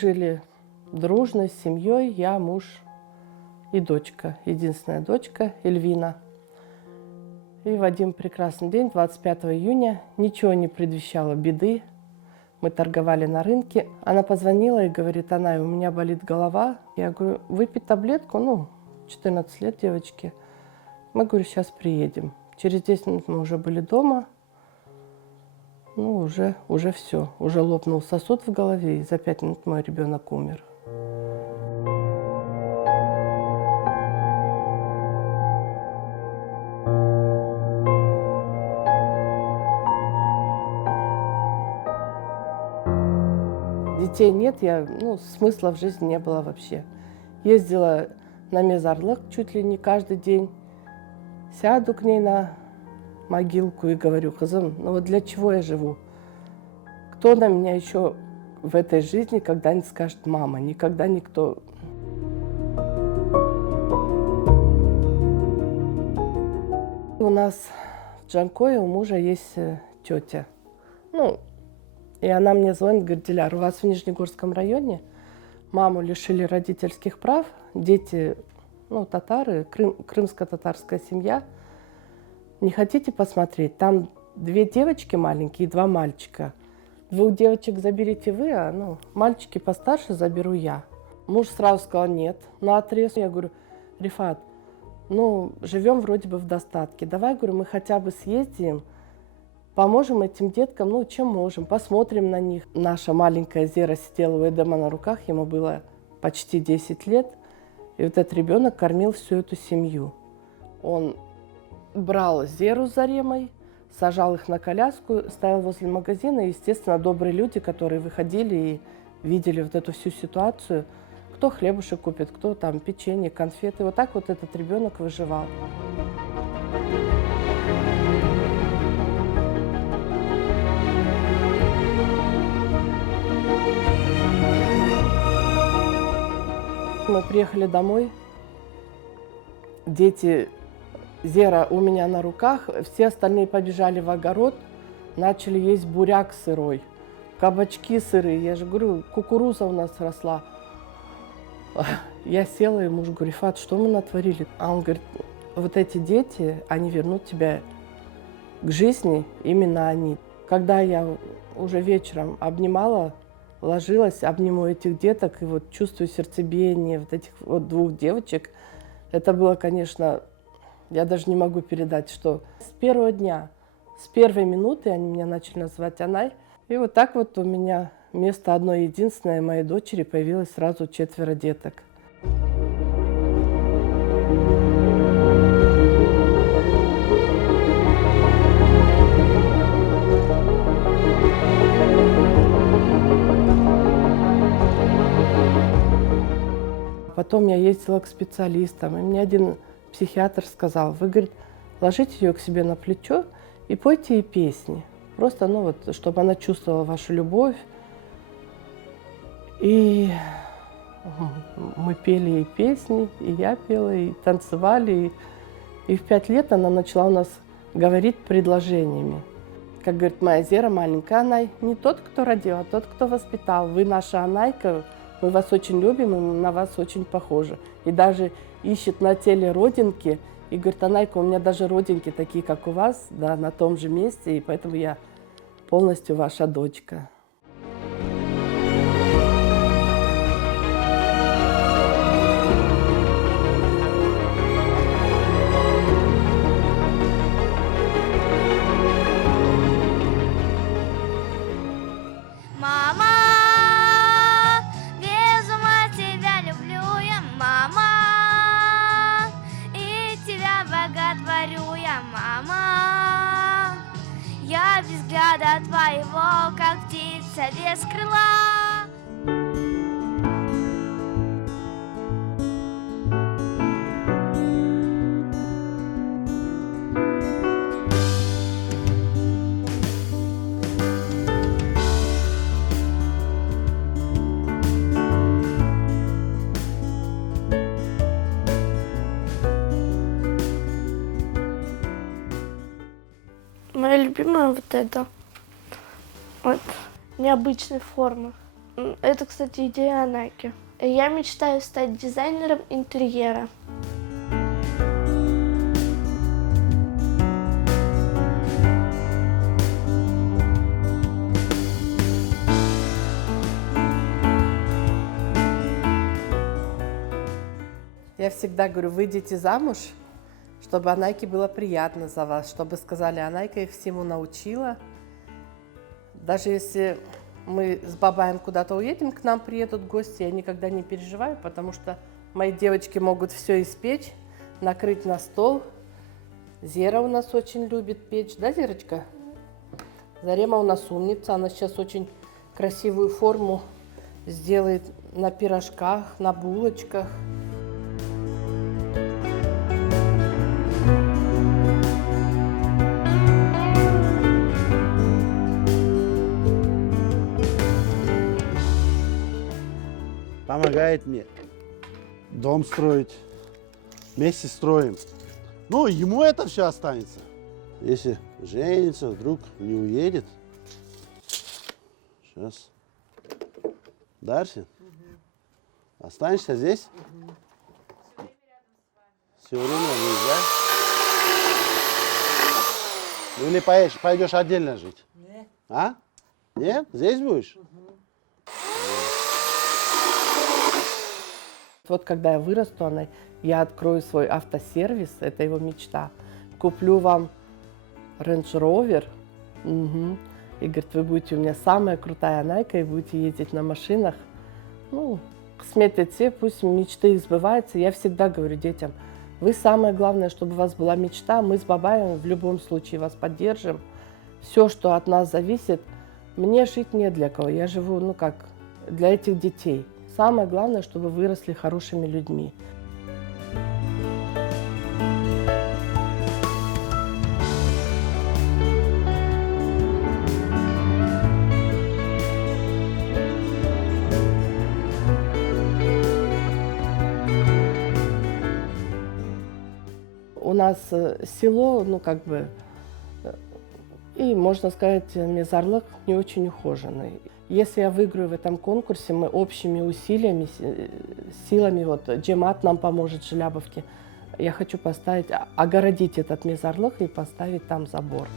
жили дружно с семьей, я, муж и дочка, единственная дочка Эльвина. И в один прекрасный день, 25 июня, ничего не предвещало беды. Мы торговали на рынке. Она позвонила и говорит: Анай, у меня болит голова. Я говорю: выпить таблетку, 14 лет девочке. Мы, говорю, сейчас приедем. Через 10 минут мы уже были дома. Уже все. Уже лопнул сосуд в голове, и за 5 минут мой ребенок умер. Детей нет, смысла в жизни не было вообще. Ездила на мезарлык чуть ли не каждый день. Сяду к ней на могилку и говорю: кызым, вот для чего я живу? Кто на меня еще в этой жизни когда-нибудь скажет мама? Никогда никто. У нас в Джанкое у мужа есть тетя. И она мне звонит, говорит: Диляр, у вас в Нижнегорском районе маму лишили родительских прав, дети, татары, крымско-татарская семья. Не хотите посмотреть? Там 2 девочки маленькие и 2 мальчика. 2 девочек заберите вы, а мальчики постарше заберу я. Муж сразу сказал нет, наотрез. Я говорю: Рифат, живем вроде бы в достатке. Давай, говорю, мы хотя бы съездим, поможем этим деткам, чем можем, посмотрим на них. Наша маленькая Зера сидела у Эдема на руках, ему было почти 10 лет. И вот этот ребенок кормил всю эту семью. Он брал Зеру с Заремой, сажал их на коляску, ставил возле магазина. И, естественно, добрые люди, которые выходили и видели вот эту всю ситуацию, кто хлебушек купит, кто там печенье, конфеты. Вот так вот этот ребенок выживал. Мы приехали домой, дети, Зера у меня на руках, все остальные побежали в огород, начали есть буряк сырой, кабачки сырые. Я же говорю, кукуруза у нас росла. Я села, и муж говорит: Рифат, что мы натворили? А он говорит: вот эти дети, они вернут тебя к жизни, именно они. Когда я уже вечером обнимала, ложилась, обниму этих деток, и вот чувствую сердцебиение вот этих вот 2 девочек. Это было, конечно, я даже не могу передать, что с первого дня, с первой минуты они меня начали называть Анай. И вот так вот у меня вместо одной единственной моей дочери появилось сразу 4 деток. Потом я ездила к специалистам, и мне один психиатр сказал: вы, говорит, ложите ее к себе на плечо и пойте ей песни. Просто, чтобы она чувствовала вашу любовь. И мы пели ей песни, и я пела, и танцевали. И в 5 лет она начала у нас говорить предложениями. Как говорит моя Зера маленькая: Анай, не тот, кто родил, а тот, кто воспитал. Вы наша Анайка. Мы вас очень любим, и мы на вас очень похожи. И даже ищет на теле родинки. И говорит: Анайка, у меня даже родинки такие, как у вас, да, на том же месте. И поэтому я полностью ваша дочка. Я без взгляда твоего, как птица без крыла. Моя любимая вот эта, вот, необычной формы. Это, кстати, идея Анаки. Я мечтаю стать дизайнером интерьера. Я всегда говорю, выйдите замуж, чтобы Анайке было приятно за вас, чтобы сказали, Анайка их всему научила. Даже если мы с бабаем куда-то уедем, к нам приедут гости, я никогда не переживаю, потому что мои девочки могут все испечь, накрыть на стол. Зера у нас очень любит печь, да, Зерочка? Зарема у нас умница, она сейчас очень красивую форму сделает на пирожках, на булочках. Помогает мне дом строить. Вместе строим. Ну, ему это все останется. Если женится, вдруг не уедет. Сейчас. Дальше. Останешься здесь? Все время здесь, да? Ну, или пойдешь отдельно жить? Нет. А? Нет? Здесь будешь? Вот когда я вырасту, я открою свой автосервис, это его мечта. Куплю вам Range Rover, и говорит, вы будете у меня самая крутая Анайка, и будете ездить на машинах. Ну, сметят все, пусть мечты их сбываются. Я всегда говорю детям, вы самое главное, чтобы у вас была мечта, мы с бабаем в любом случае вас поддержим. Все, что от нас зависит, мне жить не для кого, я живу, для этих детей. Самое главное, чтобы выросли хорошими людьми. У нас село, и, можно сказать, Мезарлык не очень ухоженный. Если я выиграю в этом конкурсе, мы общими усилиями, силами, Джемат нам поможет, Желябовки, я хочу огородить этот Мезарлык и поставить там забор.